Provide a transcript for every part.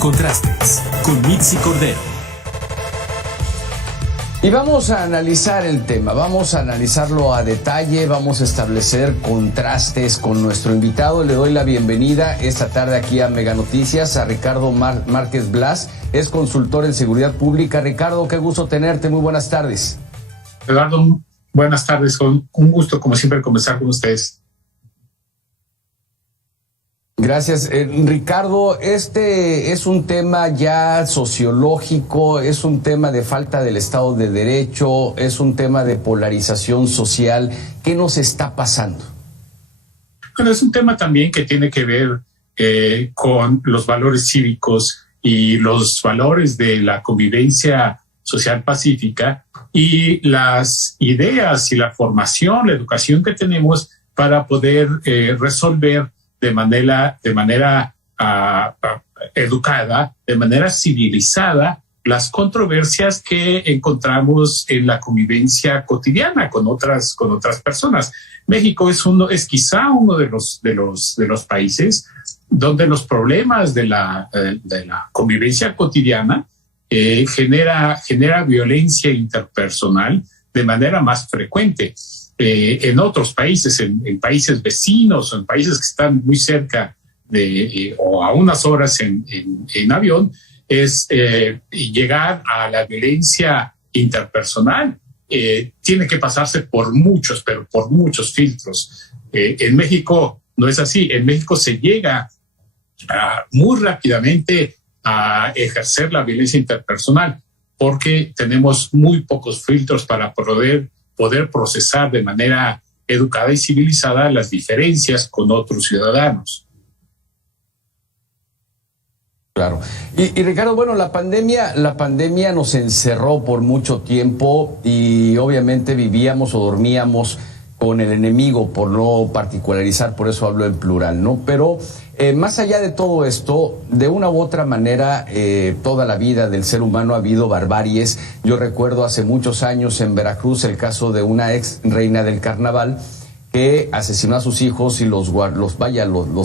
Contrastes con Mitzi Cordero. Y vamos a analizar el tema, vamos a analizarlo a detalle, vamos a establecer contrastes con nuestro invitado. Le doy la bienvenida esta tarde aquí a Mega Noticias a Ricardo Márquez Blas, es consultor en seguridad pública. Ricardo, qué gusto tenerte, muy buenas tardes. Eduardo, buenas tardes, con un gusto como siempre conversar con ustedes. Gracias. Ricardo, este es un tema ya sociológico, es un tema de falta del Estado de Derecho, es un tema de polarización social. ¿Qué nos está pasando? Bueno, es un tema también que tiene que ver con los valores cívicos y los valores de la convivencia social pacífica y las ideas y la formación, la educación que tenemos para poder resolver de manera educada, de manera civilizada, las controversias que encontramos en la convivencia cotidiana con otras personas. México es quizá uno de los países donde los problemas de la convivencia cotidiana genera violencia interpersonal de manera más frecuente. En otros países, en países vecinos o en países que están muy cerca o a unas horas en avión, es llegar a la violencia interpersonal. Tiene que pasarse por muchos filtros. En México no es así. En México se llega muy rápidamente a ejercer la violencia interpersonal porque tenemos muy pocos filtros para poder procesar de manera educada y civilizada las diferencias con otros ciudadanos. Claro. Y Ricardo, bueno, la pandemia nos encerró por mucho tiempo y obviamente vivíamos o dormíamos con el enemigo, por no particularizar, por eso hablo en plural, ¿no? Pero más allá de todo esto, de una u otra manera, toda la vida del ser humano ha habido barbaries. Yo recuerdo hace muchos años en Veracruz el caso de una ex reina del carnaval que asesinó a sus hijos y los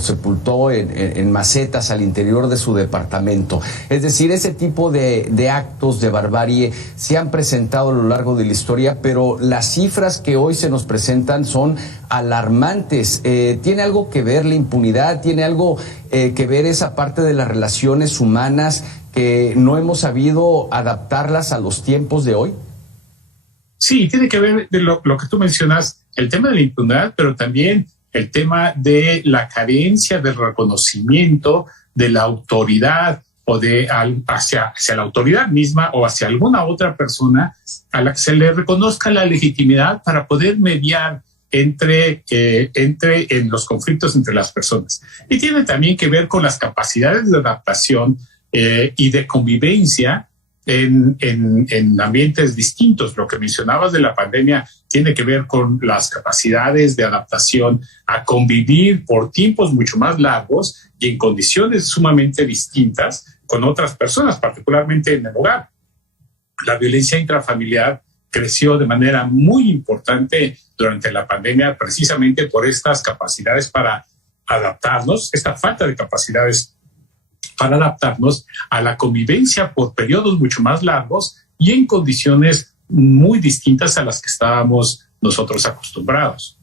sepultó en macetas al interior de su departamento. Es decir, ese tipo de actos de barbarie se han presentado a lo largo de la historia, pero las cifras que hoy se nos presentan son alarmantes. ¿Tiene algo que ver la impunidad? ¿Tiene algo que ver esa parte de las relaciones humanas que no hemos sabido adaptarlas a los tiempos de hoy? Sí, tiene que ver de lo que tú mencionas, el tema de la impunidad, pero también el tema de la carencia de reconocimiento de la autoridad o hacia la autoridad misma o hacia alguna otra persona a la que se le reconozca la legitimidad para poder mediar en los conflictos entre las personas. Y tiene también que ver con las capacidades de adaptación y de convivencia en ambientes distintos. Lo que mencionabas de la pandemia tiene que ver con las capacidades de adaptación a convivir por tiempos mucho más largos y en condiciones sumamente distintas con otras personas, particularmente en el hogar. La violencia intrafamiliar creció de manera muy importante durante la pandemia precisamente por estas capacidades para adaptarnos, esta falta de capacidades para adaptarnos a la convivencia por periodos mucho más largos y en condiciones muy distintas a las que estábamos nosotros acostumbrados.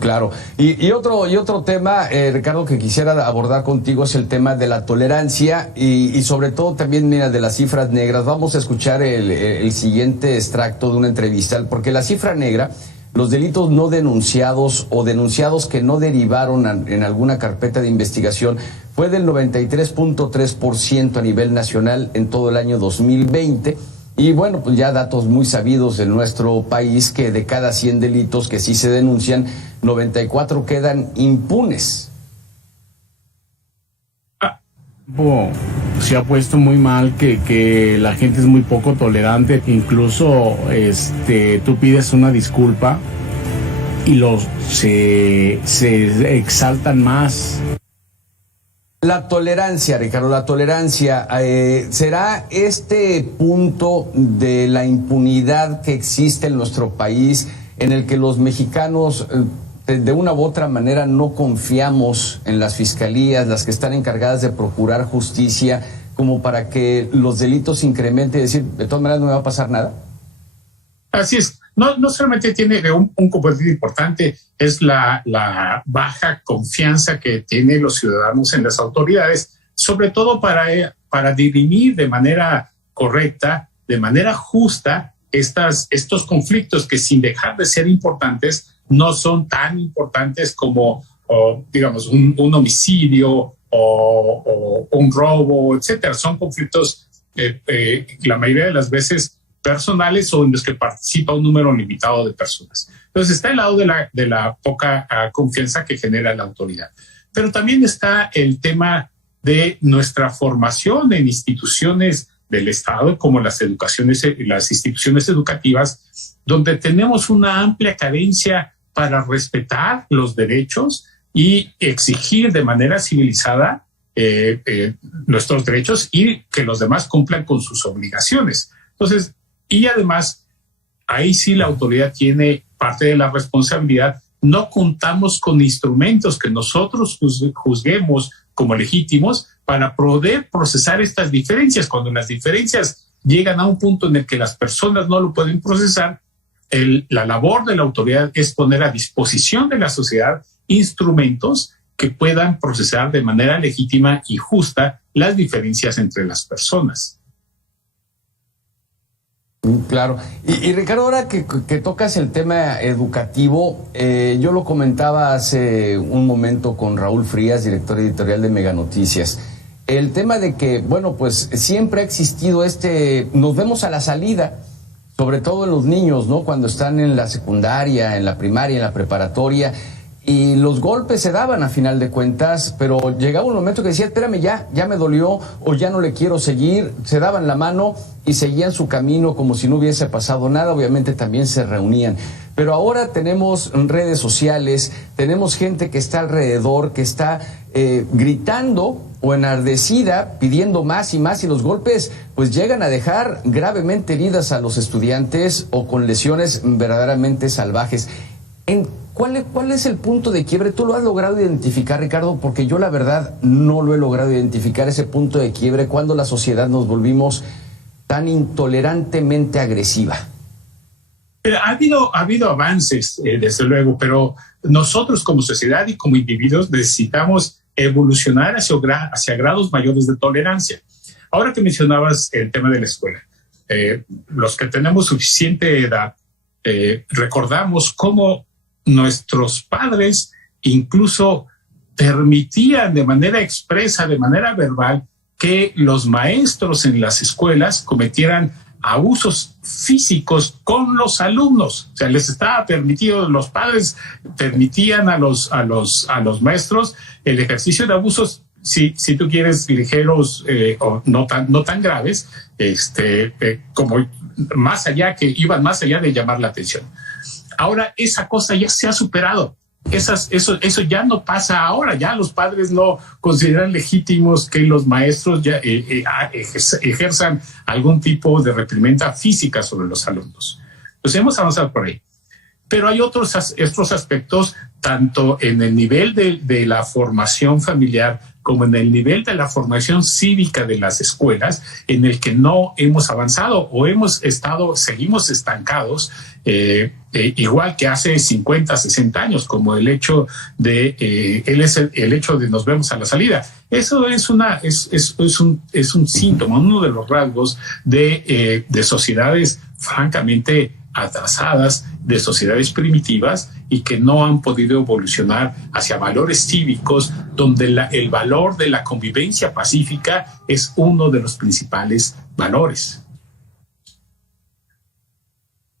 Claro. Y otro tema, Ricardo, que quisiera abordar contigo es el tema de la tolerancia y sobre todo también, mira, de las cifras negras. Vamos a escuchar el siguiente extracto de una entrevista, porque la cifra negra, los delitos no denunciados o denunciados que no derivaron en alguna carpeta de investigación, fue del 93.3% a nivel nacional en todo el año 2020. Y bueno, pues ya datos muy sabidos en nuestro país, que de cada 100 delitos que sí se denuncian, 94 quedan impunes. Se ha puesto muy mal que la gente es muy poco tolerante. Incluso tú pides una disculpa y se exaltan más. La tolerancia, Ricardo, la tolerancia, ¿será este punto de la impunidad que existe en nuestro país en el que los mexicanos de una u otra manera no confiamos en las fiscalías, las que están encargadas de procurar justicia, como para que los delitos se incrementen y decir, de todas maneras no me va a pasar nada? Así es. No solamente tiene un componente importante, es la baja confianza que tienen los ciudadanos en las autoridades, sobre todo para dirimir de manera correcta, de manera justa, estos conflictos que, sin dejar de ser importantes, no son tan importantes como, digamos, un homicidio o un robo, etcétera. Son conflictos, la mayoría de las veces, personales o en los que participa un número limitado de personas. Entonces está el lado de la poca confianza que genera la autoridad. Pero también está el tema de nuestra formación en instituciones del Estado, como las instituciones educativas, donde tenemos una amplia carencia para respetar los derechos y exigir de manera civilizada nuestros derechos y que los demás cumplan con sus obligaciones. Entonces, y además, ahí sí la autoridad tiene parte de la responsabilidad. No contamos con instrumentos que nosotros juzguemos como legítimos para poder procesar estas diferencias. Cuando las diferencias llegan a un punto en el que las personas no lo pueden procesar, la labor de la autoridad es poner a disposición de la sociedad instrumentos que puedan procesar de manera legítima y justa las diferencias entre las personas. Claro. Y Ricardo, ahora que tocas el tema educativo, yo lo comentaba hace un momento con Raúl Frías, director editorial de Mega Noticias. El tema de que, bueno, pues siempre ha existido nos vemos a la salida, sobre todo en los niños, ¿no? Cuando están en la secundaria, en la primaria, en la preparatoria, y los golpes se daban a final de cuentas, pero llegaba un momento que decía, espérame, ya me dolió o ya no le quiero seguir, se daban la mano y seguían su camino como si no hubiese pasado nada. Obviamente también se reunían, pero ahora tenemos redes sociales, tenemos gente que está alrededor, que está gritando o enardecida, pidiendo más y más, y los golpes pues llegan a dejar gravemente heridas a los estudiantes o con lesiones verdaderamente salvajes. ¿Cuál es el punto de quiebre? ¿Tú lo has logrado identificar, Ricardo? Porque yo la verdad no lo he logrado identificar, ese punto de quiebre, cuando la sociedad nos volvimos tan intolerantemente agresiva. Ha habido avances, desde luego, pero nosotros como sociedad y como individuos necesitamos evolucionar hacia grados mayores de tolerancia. Ahora que mencionabas el tema de la escuela, los que tenemos suficiente edad, recordamos cómo nuestros padres incluso permitían de manera expresa, de manera verbal, que los maestros en las escuelas cometieran abusos físicos con los alumnos. O sea, les estaba permitido, los padres permitían a los maestros el ejercicio de abusos, si tú quieres, ligeros o no tan graves, como iban más allá de llamar la atención. Ahora esa cosa ya se ha superado. Eso ya no pasa ahora. Ya los padres no consideran legítimos que los maestros ya ejerzan algún tipo de reprimenda física sobre los alumnos. Pues hemos avanzado por ahí. Pero hay otros aspectos, tanto en el nivel de la formación familiar como en el nivel de la formación cívica de las escuelas, en el que no hemos avanzado o seguimos estancados, igual que hace 50, 60 años, como el hecho de el hecho de nos vemos a la salida. Eso es un síntoma, uno de los rasgos de sociedades francamente atrasadas, de sociedades primitivas y que no han podido evolucionar hacia valores cívicos, donde el valor de la convivencia pacífica es uno de los principales valores.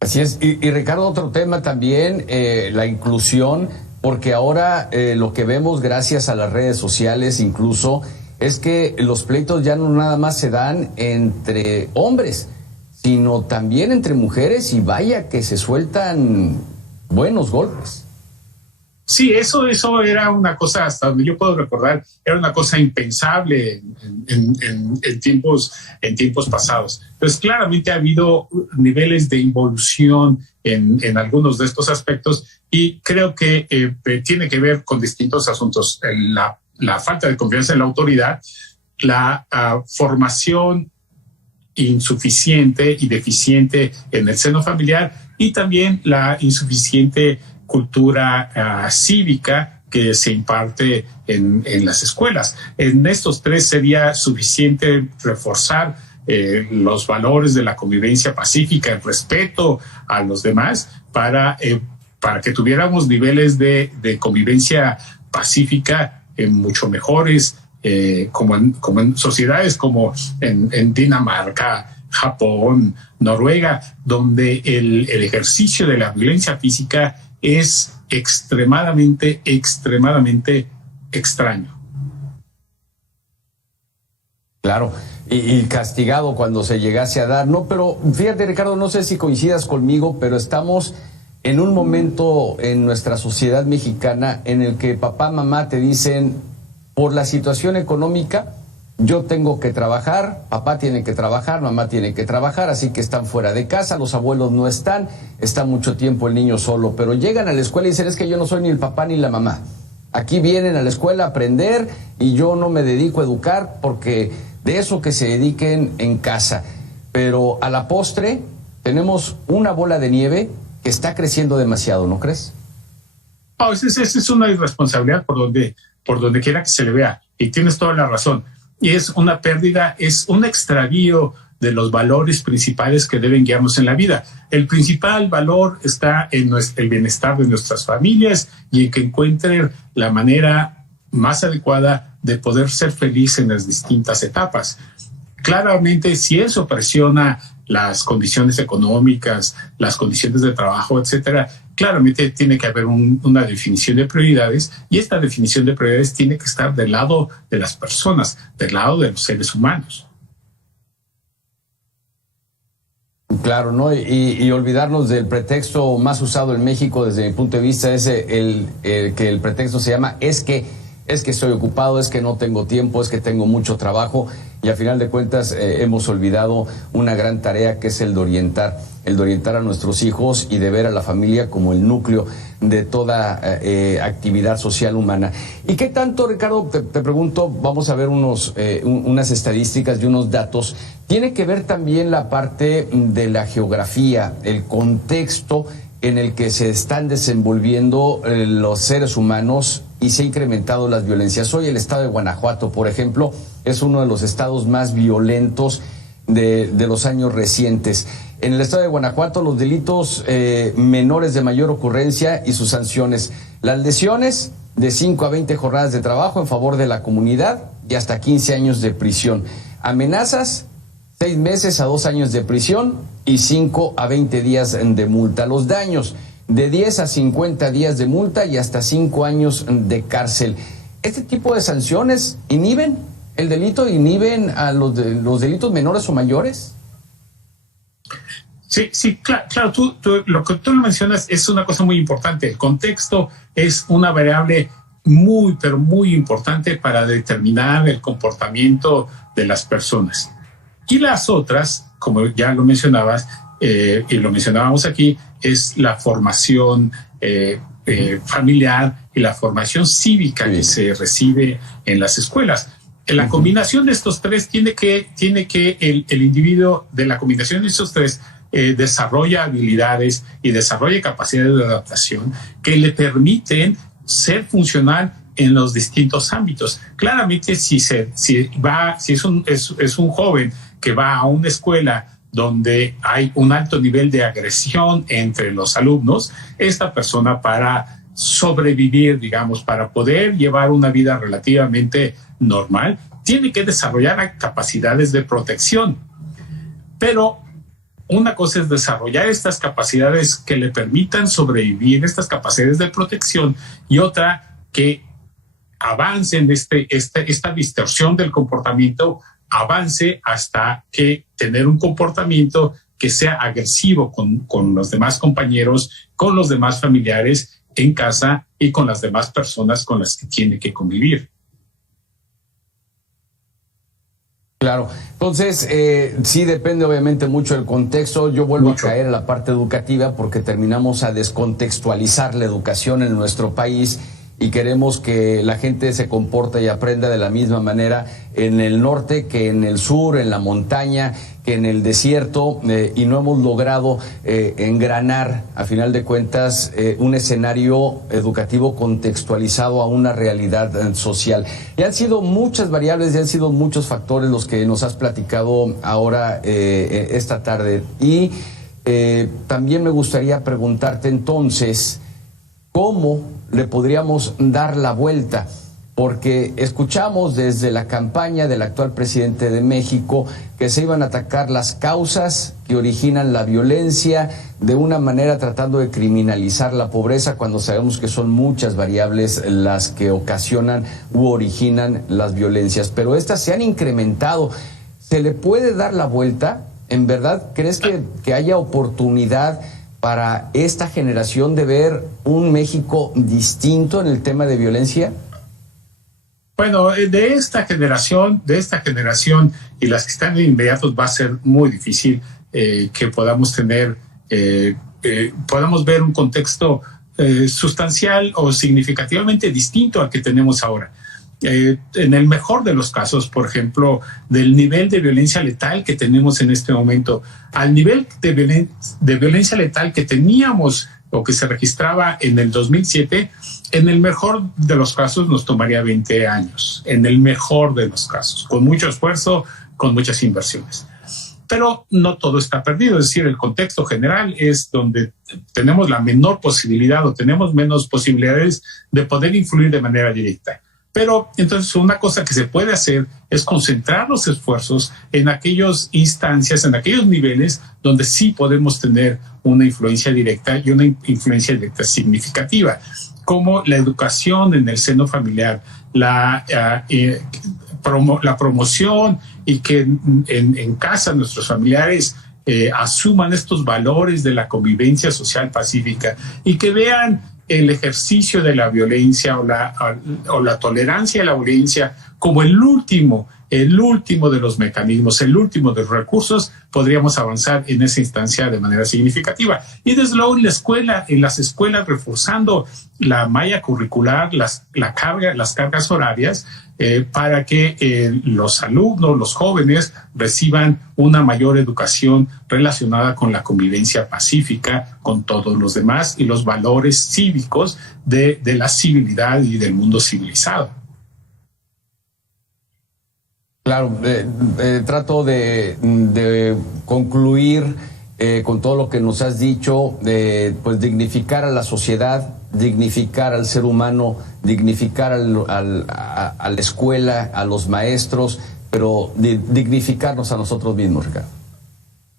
Así es. Y Ricardo, otro tema también, la inclusión, porque ahora lo que vemos gracias a las redes sociales incluso es que los pleitos ya no nada más se dan entre hombres, sino también entre mujeres, y vaya que se sueltan buenos golpes. Sí, eso era una cosa, hasta donde yo puedo recordar, era una cosa impensable en tiempos pasados. Entonces, claramente ha habido niveles de involución en algunos de estos aspectos y creo que tiene que ver con distintos asuntos. La falta de confianza en la autoridad, la formación insuficiente y deficiente en el seno familiar y también la insuficiente cultura cívica que se imparte en las escuelas. En estos tres sería suficiente reforzar los valores de la convivencia pacífica, el respeto a los demás, para que tuviéramos niveles de convivencia pacífica mucho mejores, como en sociedades como en Dinamarca, Japón, Noruega, donde el ejercicio de la violencia física es extremadamente extraño. Claro, y castigado cuando se llegase a dar. No, pero fíjate, Ricardo, no sé si coincidas conmigo, pero estamos en un momento en nuestra sociedad mexicana en el que papá, mamá te dicen, por la situación económica, yo tengo que trabajar, papá tiene que trabajar, mamá tiene que trabajar, así que están fuera de casa, los abuelos no están, está mucho tiempo el niño solo, pero llegan a la escuela y dicen, es que yo no soy ni el papá ni la mamá. Aquí vienen a la escuela a aprender y yo no me dedico a educar porque de eso que se dediquen en casa. Pero a la postre tenemos una bola de nieve que está creciendo demasiado, ¿no crees? Oh, esa es una irresponsabilidad por donde quiera que se le vea. Y tienes toda la razón. Y es una pérdida, es un extravío de los valores principales que deben guiarnos en la vida. El principal valor está en el bienestar de nuestras familias y en que encuentren la manera más adecuada de poder ser feliz en las distintas etapas. Claramente, si eso presiona las condiciones económicas, las condiciones de trabajo, etcétera, claramente tiene que haber una definición de prioridades y esta definición de prioridades tiene que estar del lado de las personas, del lado de los seres humanos. Claro, ¿no? Y olvidarnos del pretexto más usado en México desde mi punto de vista es que el pretexto se llama es que estoy ocupado, es que no tengo tiempo, es que tengo mucho trabajo y a final de cuentas hemos olvidado una gran tarea que es el de orientar a nuestros hijos y de ver a la familia como el núcleo de toda actividad social humana. ¿Y qué tanto, Ricardo, te pregunto, vamos a ver unas estadísticas y unos datos, tiene que ver también la parte de la geografía, el contexto en el que se están desenvolviendo los seres humanos y se han incrementado las violencias? Hoy el estado de Guanajuato, por ejemplo, es uno de los estados más violentos de los años recientes. En el estado de Guanajuato, los delitos menores de mayor ocurrencia y sus sanciones. Las lesiones de 5 a 20 jornadas de trabajo en favor de la comunidad y hasta 15 años de prisión. Amenazas, 6 meses a 2 años de prisión y 5 a 20 días de multa. Los daños, de 10 a 50 días de multa y hasta 5 años de cárcel. ¿Este tipo de sanciones inhiben el delito, inhiben a los delitos menores o mayores? Sí, claro, lo que tú mencionas es una cosa muy importante. El contexto es una variable muy, pero muy importante para determinar el comportamiento de las personas. Y las otras, como ya lo mencionabas, y lo mencionábamos aquí, es la formación familiar y la formación cívica que se recibe en las escuelas. En la combinación de estos tres tiene que el individuo de la combinación de estos tres desarrolla habilidades y desarrolla capacidades de adaptación que le permiten ser funcional en los distintos ámbitos. Claramente, si es un joven que va a una escuela donde hay un alto nivel de agresión entre los alumnos, esta persona, para sobrevivir, digamos, para poder llevar una vida relativamente normal, tiene que desarrollar capacidades de protección. Pero una cosa es desarrollar estas capacidades que le permitan sobrevivir, estas capacidades de protección, y otra que avance en esta distorsión del comportamiento, avance hasta que tener un comportamiento que sea agresivo con los demás compañeros, con los demás familiares en casa y con las demás personas con las que tiene que convivir. Claro, entonces sí depende obviamente mucho del contexto. Yo vuelvo a caer en la parte educativa porque terminamos a descontextualizar la educación en nuestro país y queremos que la gente se comporte y aprenda de la misma manera en el norte que en el sur, en la montaña, que en el desierto, y no hemos logrado engranar, a final de cuentas, un escenario educativo contextualizado a una realidad social. Y han sido muchas variables, y han sido muchos factores los que nos has platicado ahora esta tarde. Y también me gustaría preguntarte entonces, ¿cómo le podríamos dar la vuelta? Porque escuchamos desde la campaña del actual presidente de México que se iban a atacar las causas que originan la violencia, de una manera tratando de criminalizar la pobreza, cuando sabemos que son muchas variables las que ocasionan u originan las violencias. Pero estas se han incrementado. ¿Se le puede dar la vuelta? ¿En verdad crees que haya oportunidad para esta generación de ver un México distinto en el tema de violencia? Bueno, de esta generación y las que están inmediatos va a ser muy difícil que podamos tener, podamos ver un contexto sustancial o significativamente distinto al que tenemos ahora. En el mejor de los casos, por ejemplo, del nivel de violencia letal que tenemos en este momento, al nivel de violencia letal que teníamos o que se registraba en el 2007, en el mejor de los casos nos tomaría 20 años, en el mejor de los casos, con mucho esfuerzo, con muchas inversiones. Pero no todo está perdido, es decir, el contexto general es donde tenemos la menor posibilidad o tenemos menos posibilidades de poder influir de manera directa. Pero entonces una cosa que se puede hacer es concentrar los esfuerzos en aquellas instancias, en aquellos niveles donde sí podemos tener una influencia directa y una influencia directa significativa, como la educación en el seno familiar, la promoción y que en casa nuestros familiares asuman estos valores de la convivencia social pacífica y que vean el ejercicio de la violencia o la tolerancia a la violencia como el último de los mecanismos, el último de los recursos. Podríamos avanzar en esa instancia de manera significativa. Y desde luego en las escuelas reforzando la malla curricular, las cargas horarias, para que los alumnos, los jóvenes, reciban una mayor educación relacionada con la convivencia pacífica con todos los demás y los valores cívicos de la civilidad y del mundo civilizado. Claro, trato de concluir con todo lo que nos has dicho, pues dignificar a la sociedad, dignificar al ser humano, dignificar a la escuela, a los maestros, pero dignificarnos a nosotros mismos, Ricardo.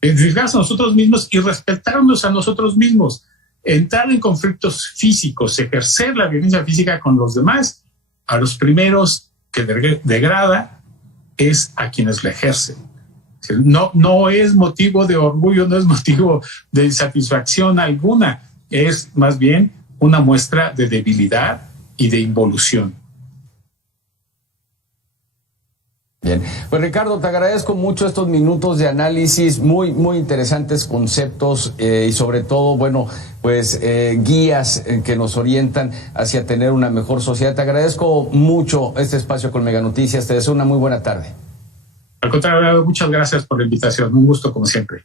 Dignificarnos a nosotros mismos y respetarnos a nosotros mismos. Entrar en conflictos físicos, ejercer la violencia física con los demás, a los primeros que degrada es a quienes la ejercen. No es motivo de orgullo, no es motivo de satisfacción alguna, es más bien una muestra de debilidad y de involución. Bien, pues Ricardo, te agradezco mucho estos minutos de análisis, muy interesantes conceptos y sobre todo, bueno, pues guías que nos orientan hacia tener una mejor sociedad. Te agradezco mucho este espacio con Mega Noticias, te deseo una muy buena tarde. Al contrario, muchas gracias por la invitación, un gusto como siempre.